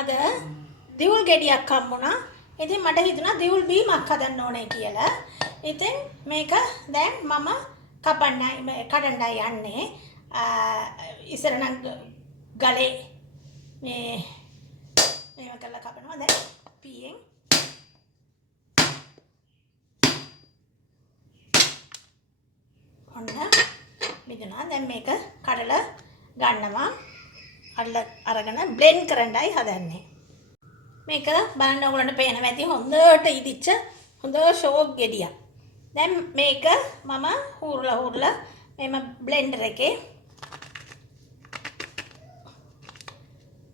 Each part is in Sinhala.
අද දිවුල් ගෙඩියක් හම්බුණා. ඉතින් මට හිතුණා දිවුල් බීමක් හදන්න ඕනේ කියලා. ඉතින් මේක දැන් මම කඩන්නයි යන්නේ. ඉස්සර නම් ගලේ මේව කරලා කපනවා. දැන් පීයෙන් ඔන්න මිදුණා. දැන් මේක කඩලා ගන්නවා. අරගෙන බ්ලෙන්ඩ් කරන්නයි හදන්නේ. මේක බලන්න ඔයගොල්ලන්ට පේනවා ඇති හොඳට ඉදිච්ච හොඳ ෂෝක් ගෙඩියක්. දැන් මේක මම හුරලා මෙම බ්ලෙන්ඩර් එකේ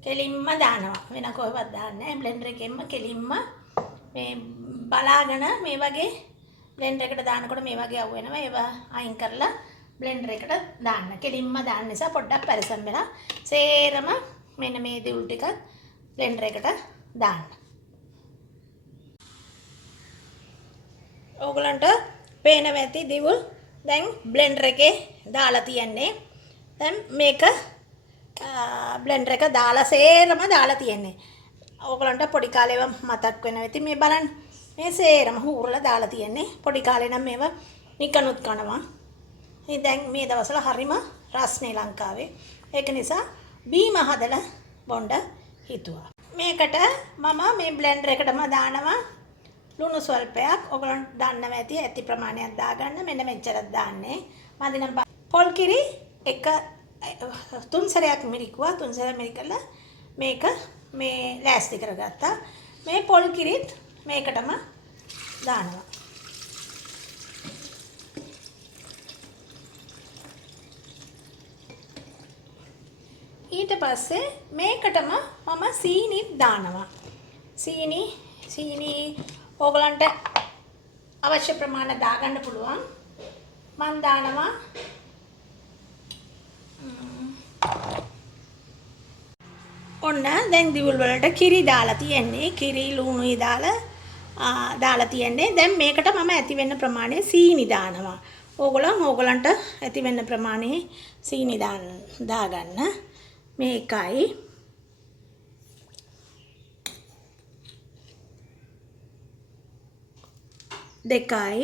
කෙලින්ම දානවා. වෙන කොහෙවත් දාන්නේ නැහැ. බ්ලෙන්ඩර් එකෙන්ම කෙලින්ම මේ බලාගෙන මේ වගේ බ්ලෙන්ඩර් එකට දානකොට මේ වගේ අවු වෙනවා. ඒවා අයින් කරලා බ්ලෙන්ඩර් එකට දාන්න. කෙලින්ම දාන්න නිසා පොඩ්ඩක් පරිස්සම් වෙලා සේරම මෙන්න මේ දිවුල් ටික බ්ලෙන්ඩර් එකට දාන්න. ඕගලන්ට පේනවා ඇති දිවුල් දැන් බ්ලෙන්ඩර් එකේ දාලා තියන්නේ. දැන් මේක බ්ලෙන්ඩර් එක දාලා සේරම දාලා තියන්නේ. ඕගලන්ට පොඩි කාලේ මතක් වෙනවා ඇති මේ බලන්න. මේ සේරම හුරලා දාලා තියන්නේ. පොඩි කාලේ නම් මේව නිකනුත් කනවා. ඉතින් දැන් මේ දවස්වල හරිම රස්නේ ලංකාවේ. ඒක නිසා බීම හදලා බොන්න හිතුවා. මේකට මම මේ බ්ලෙන්ඩර් එකටම දානවා ලුණු ස්වල්පයක්. ඔයගොල්ලන්ට දන්නවා ඇති ප්‍රමාණයක් දාගන්න. මෙන්න මෙච්චරක් දාන්නේ. මම දින පොල් කිරි එක තුන් සැරයක් මිරිකුවා. තුන් සැරයක් මිරිකලා මේක මේ ලෑස්ති කරගත්තා. මේ පොල් කිරිත් මේකටම දානවා. ඊට පස්සේ මේකටම මම සීනිත් දානවා. සීනි ඕගලන්ට අවශ්‍ය ප්‍රමාණය දාගන්න පුළුවන්. මම දානවා ඔන්න දැන් දිවුල් වලට කිරි දාලා තියෙන්නේ. කිරි ලුණුයි දාලා තියෙන්නේ. දැන් මේකට මම ඇති වෙන්න ප්‍රමාණය සීනි දානවා. ඕගලන්ට ඇති වෙන්න ප්‍රමාණය සීනි දාගන්න. මේකයි දෙකයි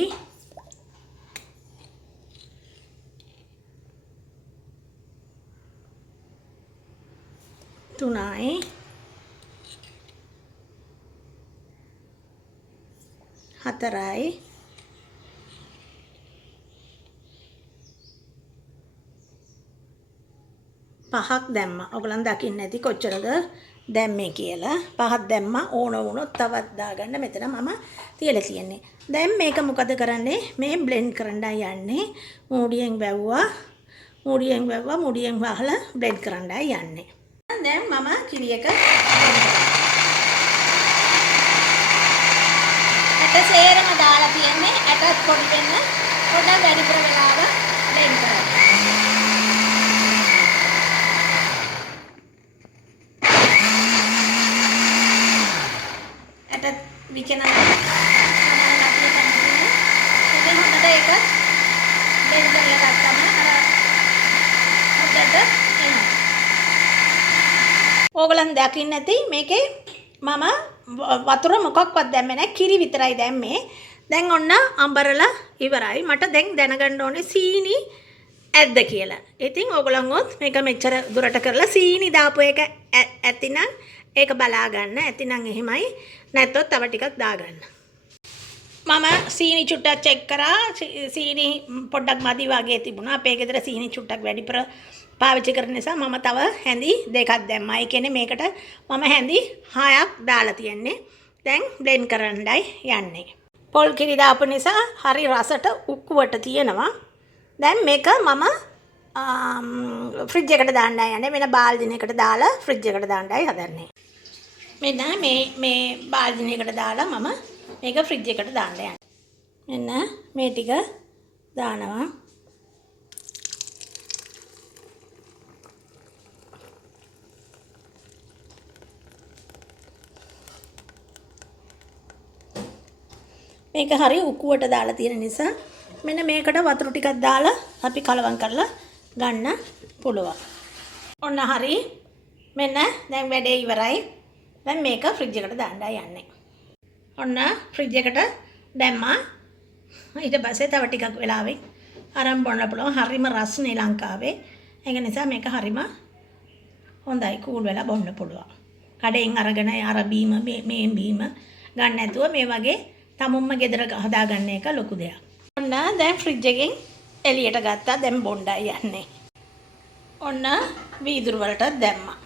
තුනයි හතරයි පහක් දැම්මා. ඔයගලන් දකින්න ඇති කොච්චරද දැම්මේ කියලා. පහක් දැම්මා. ඕන වුණොත් තවත් දාගන්න. මෙතන මම තියලා තියෙන්නේ. දැන් මේක මොකද කරන්නේ? මේ බ්ලෙන්ඩ් කරන්නයි යන්නේ. මූඩියෙන් වැව්වා. මූඩියෙන් වහලා බ්ලෙන්ඩ් කරන්නයි යන්නේ. දැන් මම කිරි එක ඇට සේරම දාලා තියෙන්නේ. ඇටත් පොඩි වෙන්න පොඩ්ඩක් වැඩිපුර වෙලාව බ්ලෙන්ඩ් කරන්න. විකන හොඳට ඒක බ්ලෙන්ඩ් කරලා ගත්තම හොඳට එනවා. ඕගලන් දකින්න ඇති මේකේ මම වතුර මොකක්වත් දැම්මේ නැහැ. කිරි විතරයි දැම්මේ. දැන් ඔන්න අඹරලා ඉවරයි. මට දැන් දැනගන්න ඕනේ සීනි ඇද්ද කියලා. ඉතින් ඕගලන්වත් මේක මෙච්චර දුරට කරලා සීනි දාපු එක ඇතිනම් ඒක බලා ගන්න. ඇතිනම් එහෙමයි. නැත්නම් තව ටිකක් දාගන්න. මම සීනි චුට්ටක් චෙක් කරා. සීනි පොඩ්ඩක් මදි වගේ තිබුණා. අපේ ගෙදර සීනි චුට්ටක් වැඩිපුර පාවිච්චි කරන නිසා මම තව හැඳි දෙකක් දැම්මා. ඒ කියන්නේ මේකට මම හැඳි 6ක් දාලා තියන්නේ. දැන් බ්ලෙන්ඩ් කරන්නයි යන්නේ. පොල් කිරි දාපු නිසා හරි රසට උක්කුවට තියෙනවා. දැන් මේක මම ෆ්‍රිජ් එකට දාන්නයි යන්නේ. වෙන බාල්දිනයකට දාලා ෆ්‍රිජ් එකට දාන්නයි හදන්නේ. මෙන්න මේ බාල්දිනයකට දාලා මම මේක ෆ්‍රිජ් එකට දාන්න යනවා. මෙන්න මේ ටික දානවා. මේක හරි උකුවට දාලා තියෙන නිසා මෙන්න මේකට වතුර ටිකක් දාලා අපි කලවම් කරලා ගන්න පුළුවන්. ඔන්න හරි. මෙන්න දැන් වැඩේ ඉවරයි. දැන් මේක ෆ්‍රිජ් එකට දාන්නයි යන්නේ. ඔන්න ෆ්‍රිජ් එකට දැම්මා. ඊට පස්සේ තව ටිකක් වෙලාවෙන් අරන් බොන්න පුළුවන්. හරිම රස්නේ ලංකාවේ. ඒක නිසා මේක හරිම හොඳයි කූල් වෙලා බොන්න පුළුවන්. කඩෙන් අරගෙන අර බීම මේ බීම ගන්න නැතුව මේ වගේ තමුම්ම ගෙදර හදාගන්න එක ලොකු දෙයක්. ඔන්න දැන් ෆ්‍රිජ් එකෙන් එළියට ගත්තා. දැන් බොණ්ඩයි යන්නේ. ඔන්න වීදුරු වලට දැම්මා.